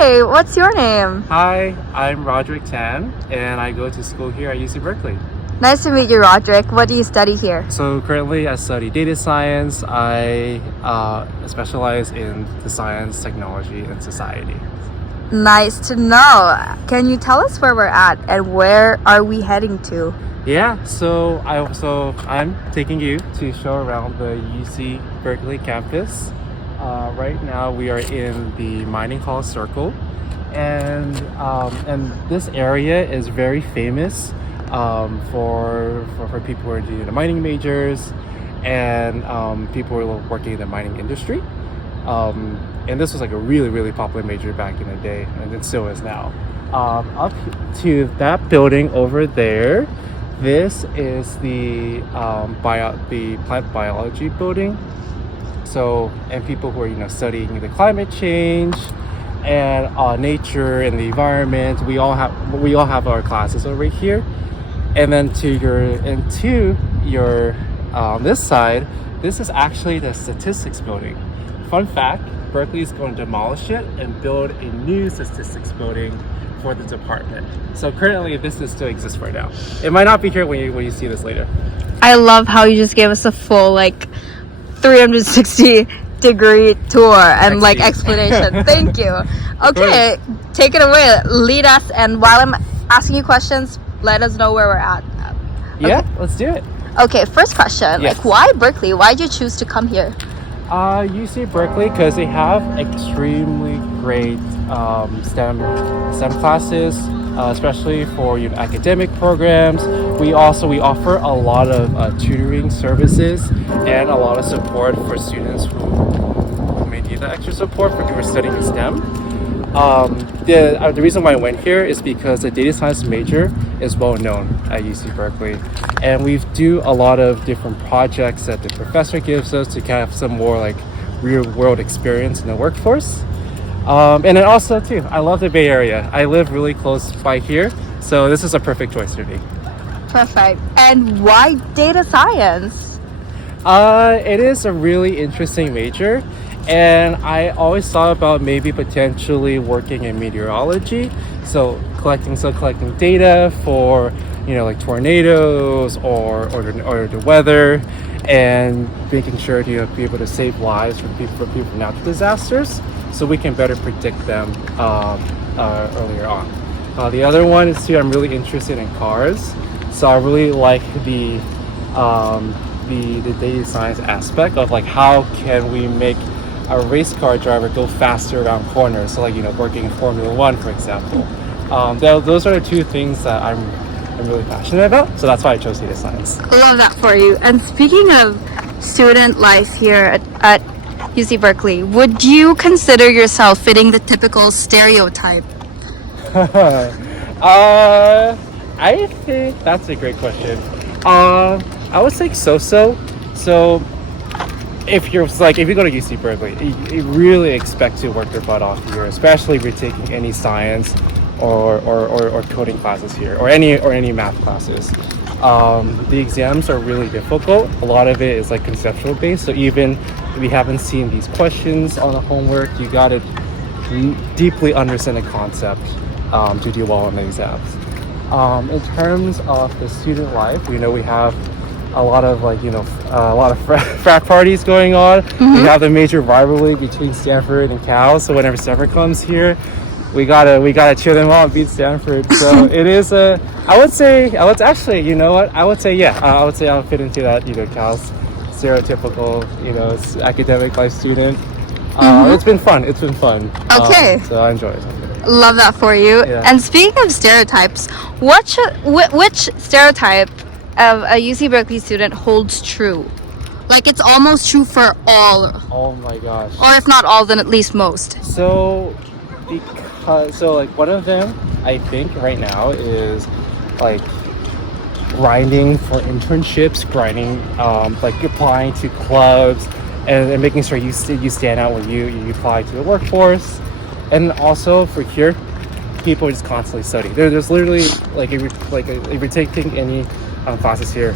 Hi, what's your name? Hi, I'm Roderick Tan, and I go to school here at UC Berkeley. Nice to meet you, Roderick. What do you study here? So currently I study data science. I specialize in the science, technology, and society. Nice to know. Can you tell us where we're at and where are we heading to? Yeah, so I'm taking you to show around the UC Berkeley campus. Right now we are in the mining hall Cioco, and this area is very famous for people who are doing the mining majors and people who are working in the mining industry. And this was like a really popular major back in the day, and it still is now. Up to that building over there, this is the plant biology building. So, and people who are studying the climate change and nature and the environment, we all have our classes over here. And then to your this side, this is actually the statistics building. Fun fact: Berkeley is going to demolish it and build a new statistics building for the department. So currently, this still exists right now. It might not be here when you see this later. I love how you just gave us a full 360-degree tour and explanation. Thank you. Okay, take it away. Lead us, and while I'm asking you questions, let us know where we're at. Okay. Yeah, let's do it. Okay, first question. Yes. Why Berkeley? Why did you choose to come here? UC Berkeley, because they have extremely great STEM classes, especially for academic programs. We offer a lot of tutoring services and a lot of support for students who may need the extra support for people studying STEM. The reason why I went here is because the data science major is well known at UC Berkeley, and we do a lot of different projects that the professor gives us to have some more real world experience in the workforce. And then also too, I love the Bay Area. I live really close by here, so this is a perfect choice for me. Perfect. And why data science? It is a really interesting major, and I always thought about maybe potentially working in meteorology, so collecting data for tornadoes or the weather, and making sure to be able to save lives from natural disasters, so we can better predict them earlier on. The other one is too, I'm really interested in cars, so I really like the data science aspect of how can we make a race car driver go faster around corners, so working in Formula 1, for example. Those are the two things that I'm really passionate about, so that's why I chose data science. Love that for you. And speaking of student life here at UC Berkeley, would you consider yourself fitting the typical stereotype? I think that's a great question. I would say so. So if you go to UC Berkeley, you really expect to work your butt off here, especially if you're taking any science or coding classes here, or any math classes. The exams are really difficult. A lot of it is conceptual based, so even if you haven't seen these questions on the homework, you gotta deeply understand the concept to do well on the exams. In terms of the student life, we have a lot of frat parties going on. Mm-hmm. We have the major rivalry between Stanford and Cal, so whenever Stanford comes here, we gotta cheer them on and beat Stanford. So it is I would say I'll fit into that Cal's stereotypical academic life student. It's been fun. Okay. So I enjoy it. Love that for you. Yeah. And speaking of stereotypes, which stereotype of a UC Berkeley student holds true? It's almost true for all. Oh my gosh. Or if not all, then at least most. So one of them I think right now is grinding for internships, applying to clubs and making sure you stand out when you apply to the workforce. And also for here, people just constantly study. There's literally if you're taking any classes here,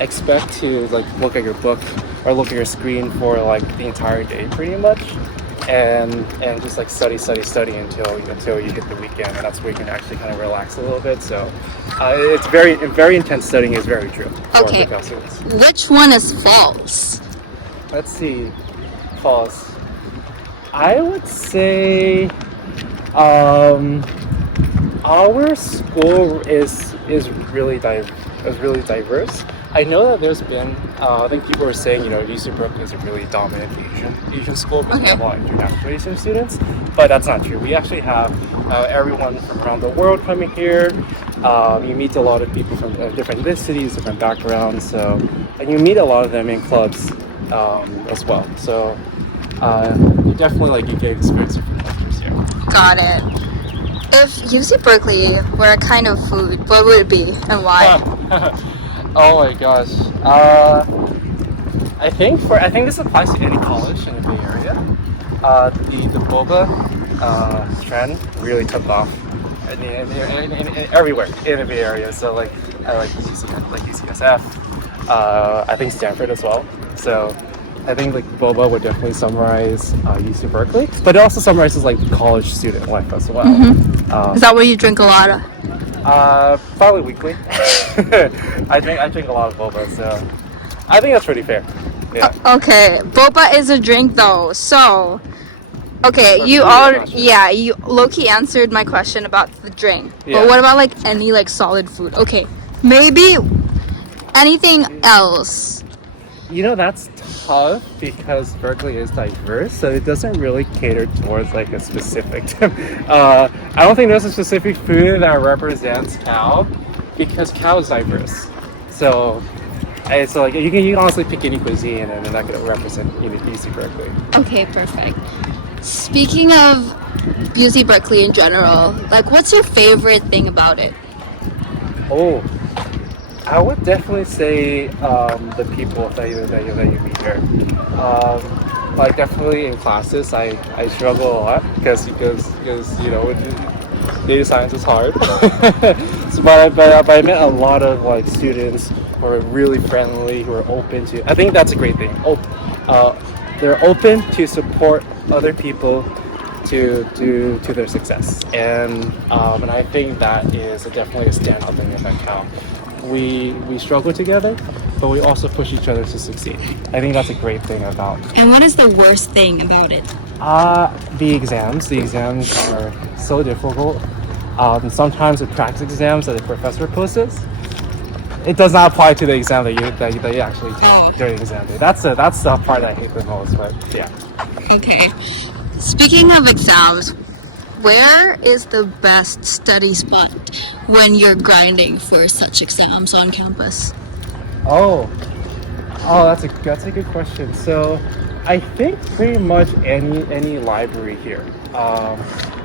expect to look at your book or look at your screen for the entire day pretty much. and just like study until you hit the weekend, and that's where you can actually kind of relax a little bit. So it's very intense studying is very true for Okay. students. Which one is false? Let's see, false. I would say our school is really diverse. I know that there's been, I think people were saying, UC Berkeley is a really dominant Asian school because we have a lot of international Asian students, but that's not true. We actually have everyone from around the world coming here. You meet a lot of people from different ethnicities, different backgrounds, and you meet a lot of them in clubs as well. So you definitely you get experience different cultures here. Got it. If UC Berkeley were a kind of food, what would it be and why? Oh my gosh. I think this applies to any college in the Bay Area. The boba trend really took off everywhere in the Bay Area. So I like UCSF. I think Stanford as well. So I think boba would definitely summarize UC Berkeley, but it also summarizes college student life as well. Is that what you drink a lot of? Probably weekly. I drink a lot of boba, so I think that's pretty fair. Yeah. Okay, boba is a drink though, so okay, you low-key answered my question about the drink. Yeah. But what about any solid food? Okay, maybe anything else. That's tough because Berkeley is diverse, so it doesn't really cater towards a specific. I don't think there's a specific food that represents Cal because Cal is diverse. So you can honestly pick any cuisine and that could represent UC Berkeley. Okay, perfect. Speaking of UC Berkeley in general, what's your favorite thing about it? Oh, I would definitely say the people that you meet here. Definitely in classes, I struggle a lot because data science is hard. but I met a lot of students who are really friendly, who are open to. I think that's a great thing. They're open to support other people to their success, and I think that is definitely a standout thing about Cal. We struggle together, but we also push each other to succeed. I think that's a great thing about. And what is the worst thing about it? The exams. The exams are so difficult. Sometimes the practice exams that the professor posts, it does not apply to the exam that you actually take during the exam day. That's the part I hate the most. But yeah. Okay. Speaking of exams, where is the best study spot when you're grinding for such exams on campus? Oh, that's a good question. So, I think pretty much any library here.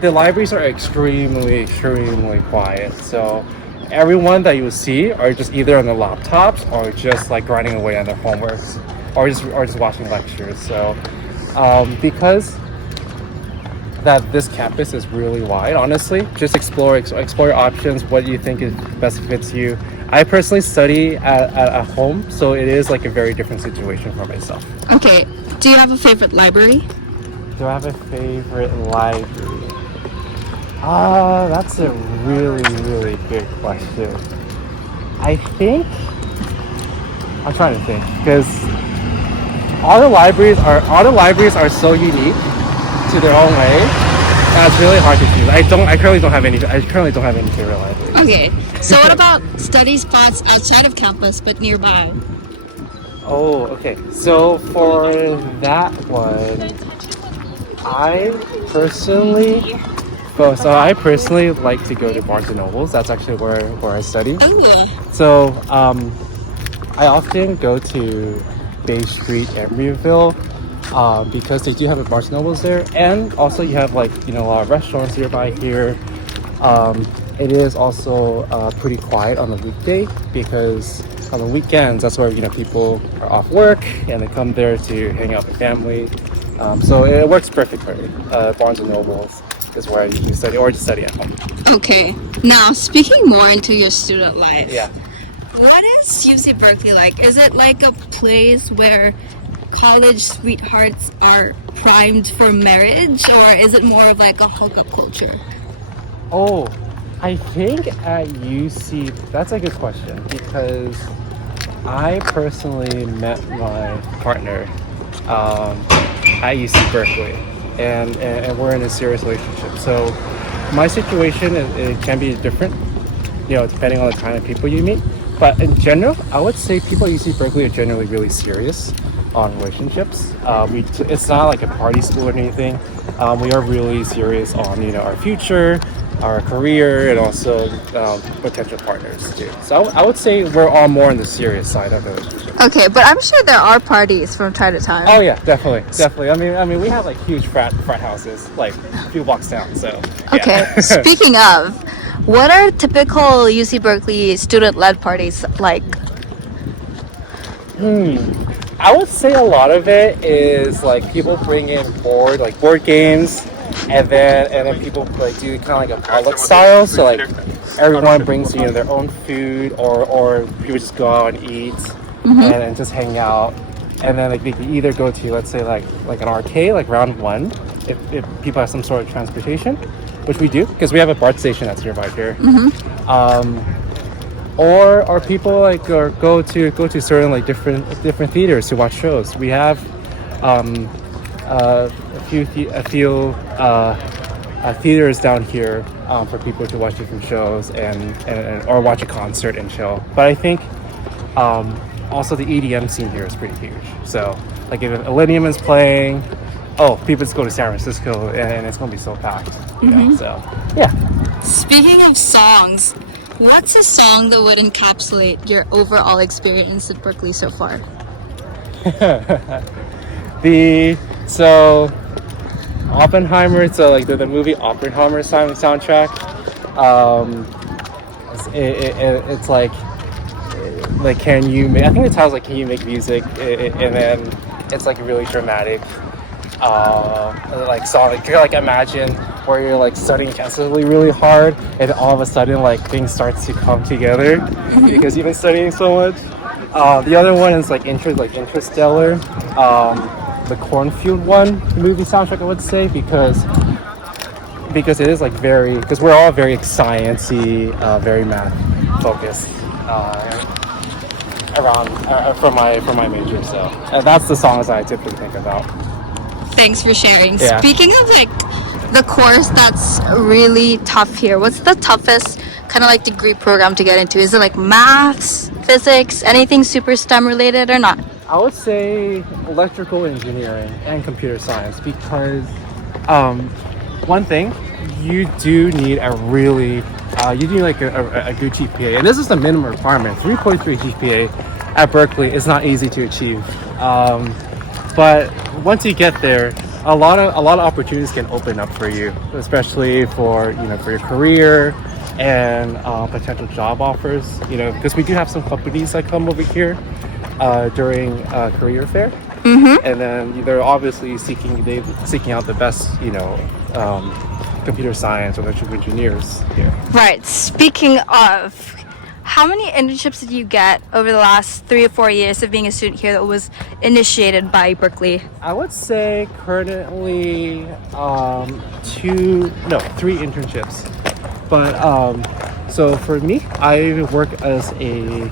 The libraries are extremely quiet. So, everyone that you see are just either on their laptops or just grinding away on their homeworks or just watching lectures. So, because that this campus is really wide, honestly, just explore options, what you think is best fits you. I personally study at home, so it is a very different situation for myself. Okay, do you have a favorite library? Do I have a favorite library? That's a really good question. I'm trying to think because all the libraries are so unique to their own way. It's really hard to choose. I currently don't have any favorite libraries. Okay, so what about study spots outside of campus but nearby? Oh, okay. So for that one, I personally like to go to Barnes and Nobles. That's actually where I study. Ooh. So I often go to Bay Street, Emeryville, because they do have a Barnes and Nobles there, and also you have a lot of restaurants nearby here. It is also pretty quiet on the weekday because on the weekends that's where people are off work and they come there to hang out with family. So it works perfectly. Barnes and Nobles is where I usually study or just study at home. Okay, now speaking more into your student life. Yeah. What is UC Berkeley like? Is it like a place where college sweethearts are primed for marriage, or is it more of like a hookup culture? Oh, I think at UC, that's a good question because I personally met my partner at UC Berkeley, and we're in a serious relationship. So my situation, it can be different, depending on the kind of people you meet. But in general, I would say people at UC Berkeley are generally really serious on relationships. It's not like a party school or anything. We are really serious on our future, our career, and also potential partners too. So I would say we're all more on the serious side of it. Okay, but I'm sure there are parties from time to time. Oh yeah, definitely. I mean, we have like huge frat houses like a few blocks down. So yeah. Okay, speaking of, what are typical UC Berkeley student-led parties like? I would say a lot of it is like people bring in board games, and then people like do kind of like a potluck style. So like everyone brings their own food, or people just go out and eat and just hang out. And then like they can either go to, let's say like an arcade, like round one, if people have some sort of transportation, which we do because we have a BART station that's nearby here. Or people like go to certain like different theaters to watch shows. We have a few theaters down here for people to watch different shows and or watch a concert and chill. But I think also the EDM scene here is pretty huge. So like if Millennium is playing, people just go to San Francisco and it's gonna be so packed. So yeah. Speaking of songs, what's a song that would encapsulate your overall experience at Berkeley so far? So Oppenheimer, so like the movie Oppenheimer soundtrack. It's like can you make, I think the title's like can you make music, and then it's like really dramatic like song. Like, you like imagine where you're like studying intensively really hard and all of a sudden like things start to come together because you've been studying so much. The other one is like Interstellar, the Cornfield one, the movie soundtrack I would say, because it is like because we're all very sciencey, very math focused around for my major. So that's the songs I typically think about. Thanks for sharing. Yeah. Speaking of like the course that's really tough here, what's the toughest kind of like degree program to get into? Is it like maths, physics, anything super STEM related or not? I would say electrical engineering and computer science because one thing, you do need a really you need like a good GPA, and this is the minimum requirement. 3.3 GPA at Berkeley is not easy to achieve, but once you get there, a lot of opportunities can open up for you, especially for your career and potential job offers. Because we do have some companies that come over here during career fair, and then they're obviously seeking out the best computer science or electrical engineers here. Right. Speaking of, how many internships did you get over the last 3 or 4 years of being a student here that was initiated by Berkeley? I would say currently 3 internships. But so for me, I work as a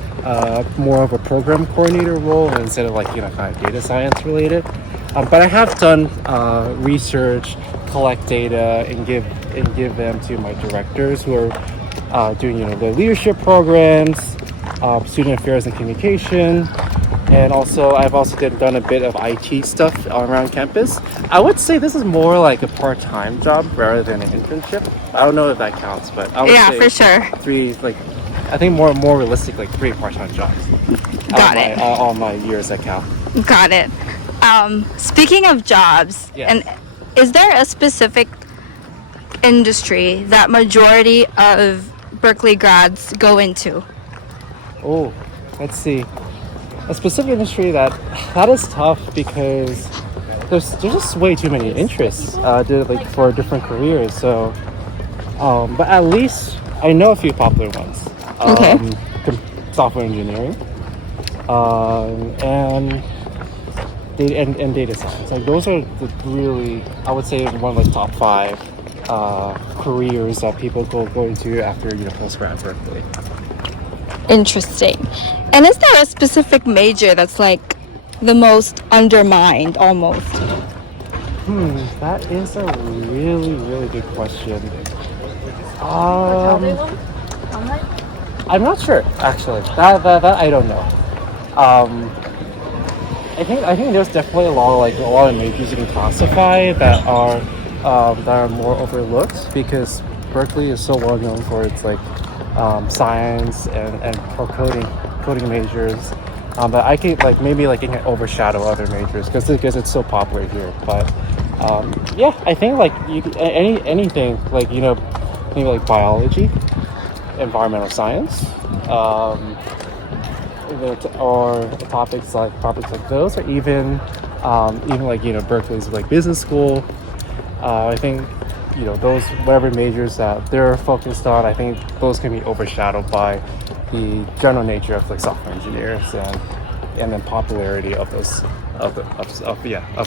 more of a program coordinator role instead of like kind of data science related. But I have done research, collect data, and give them to my directors who are doing the leadership programs, student affairs and communication, and I've also done a bit of IT stuff around campus. I would say this is more like a part-time job rather than an internship. I don't know if that counts, but I would say for sure 3, like I think more realistic, like 3 part-time jobs. Got it. All my years at Cal. Got it. Speaking of jobs, and is there a specific industry that majority of Berkeley grads go into? Oh, let's see. A specific industry that is tough because there's just way too many interests for different careers. So, but at least I know a few popular ones. Software engineering, and data and data science. Like those are the really, I would say, one of the top five careers that people go into after post-grad at Berkeley. Interesting. And is there a specific major that's like the most undermined almost? That is a really good question. I'm not sure actually. That I don't know. I think there's definitely a lot of majors you can classify that are more overlooked because Berkeley is so well known for its science and for coding majors. But I can maybe it can overshadow other majors because it's so popular here. But yeah, I think anything maybe biology, environmental science, or topics like those, or even Berkeley's business school. I think those whatever majors that they're focused on, I think those can be overshadowed by the general nature of software engineers and then popularity of those of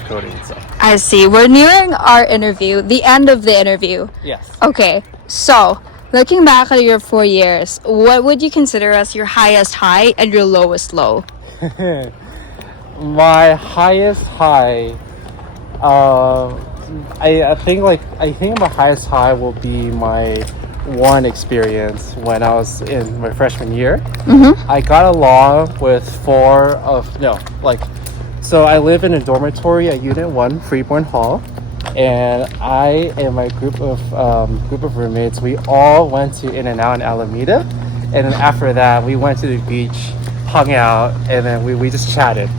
coding and stuff. I see. We're nearing our interview, the end of the interview. Yes. Okay, so looking back at your 4 years, what would you consider as your highest high and your lowest low? My highest high, I think my highest high will be my one experience when I was in my freshman year. I got along with so I live in a dormitory at Unit 1, Freeborn Hall, and I and my group of roommates, we all went to In-N-Out in Alameda, and then after that we went to the beach, hung out, and then we just chatted.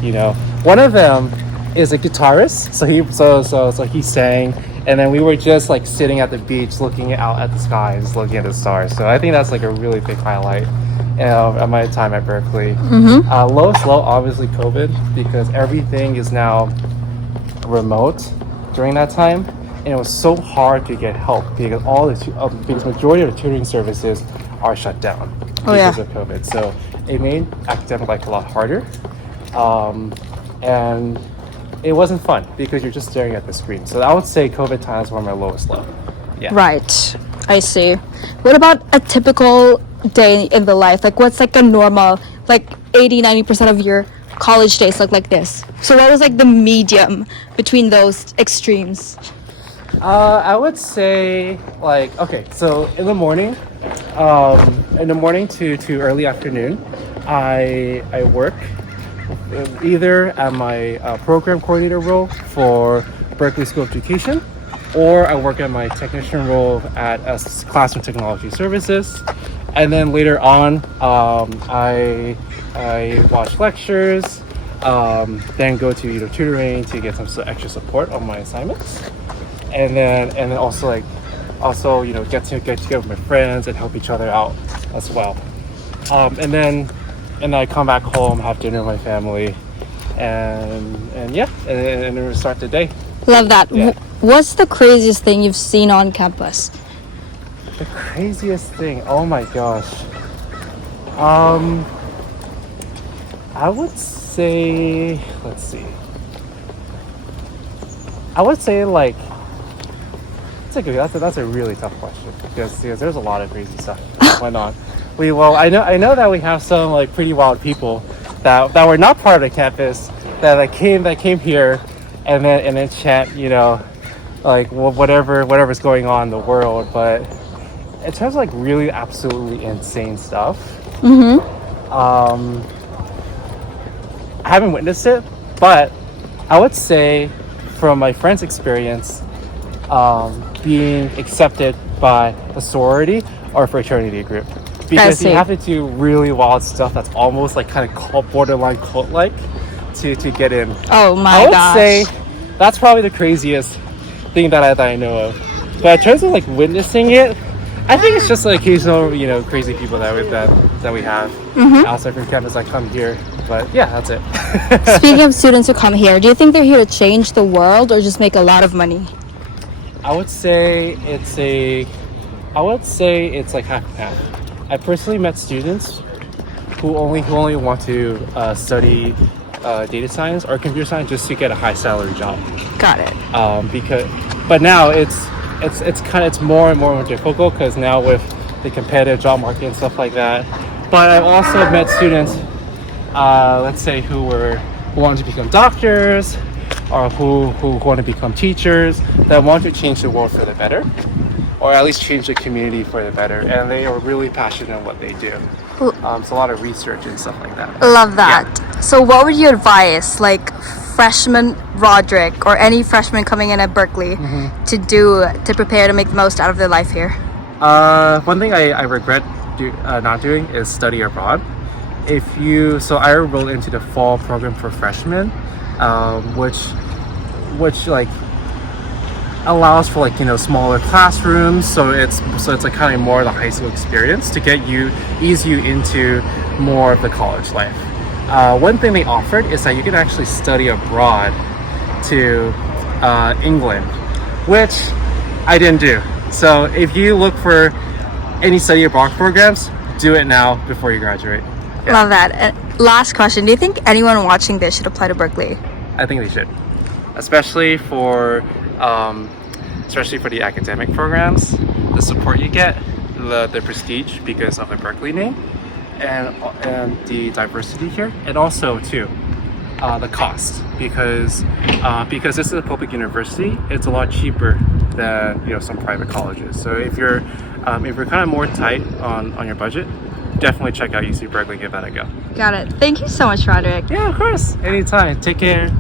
One of them is a guitarist, so he sang, and then we were just sitting at the beach looking out at the sky and just looking at the stars. So I think that's a really big highlight of my time at Berkeley. Lowest low, obviously COVID, because everything is now remote during that time, and it was so hard to get help because because majority of the tutoring services are shut down because of COVID. So it made academic life a lot harder, and it wasn't fun because you're just staring at the screen. So I would say COVID times were my lowest low. Yeah. Right. I see. What about a typical day in the life? What's a normal 80-90% of your college days look like this? So what was the medium between those extremes? I would say okay, so in the morning to early afternoon, I work either at my program coordinator role for Berkeley School of Education, or I work at my technician role at Classroom Technology Services, and then later on I watch lectures, then go to tutoring to get some extra support on my assignments, and then also get together with my friends and help each other out as well, and then I come back home, have dinner with my family, and then we start the day. Love that. Yeah. What's the craziest thing you've seen on campus? The craziest thing, oh my gosh. I would say, let's see. I would say that's a really tough question because there's a lot of crazy stuff that went on. I know that we have some pretty wild people that were not part of the campus that came here and then chant whatever's going on in the world. But in terms of really absolutely insane stuff, I haven't witnessed it, but I would say from my friend's experience, being accepted by a sorority or a fraternity group, because you have to do really wild stuff that's almost kind of borderline cult-like to get in. Oh my gosh. I would say that's probably the craziest thing that I know of. But in terms of witnessing it, I think it's just occasional crazy people that we have outside from campus that come here. But yeah, that's it. Speaking of students who come here, do you think they're here to change the world or just make a lot of money? I would say it's half and half. I personally met students who only want to study data science or computer science just to get a high salary job. Got it. But now it's more and more difficult because now with the competitive job market and stuff like that. But I've also met students, let's say who want to become doctors or who want to become teachers that want to change the world for the better, or at least change the community for the better, and they are really passionate in what they do. So a lot of research and stuff like that. Love that. Yeah. So what would you advise, like freshman Roderick or any freshman coming in at Berkeley to prepare to make the most out of their life here? One thing I regret not doing is study abroad. So I enrolled into the fall program for freshmen, which like allows for smaller classrooms, so it's like kind of more of the high school experience to ease you into more of the college life. One thing they offered is that you can actually study abroad to England, which I didn't do. So if you look for any study abroad programs, do it now before you graduate. Yeah. Love that. Last question, do you think anyone watching this should apply to Berkeley? I think they should, especially for the academic programs, the support you get, the prestige because of the Berkeley name, and the diversity here, and also too the cost because this is a public university. It's a lot cheaper than some private colleges. So if you're kind of more tight on your budget, definitely check out UC Berkeley and give that a go. Got it. Thank you so much, Roderick. Yeah, of course. Anytime. Take care.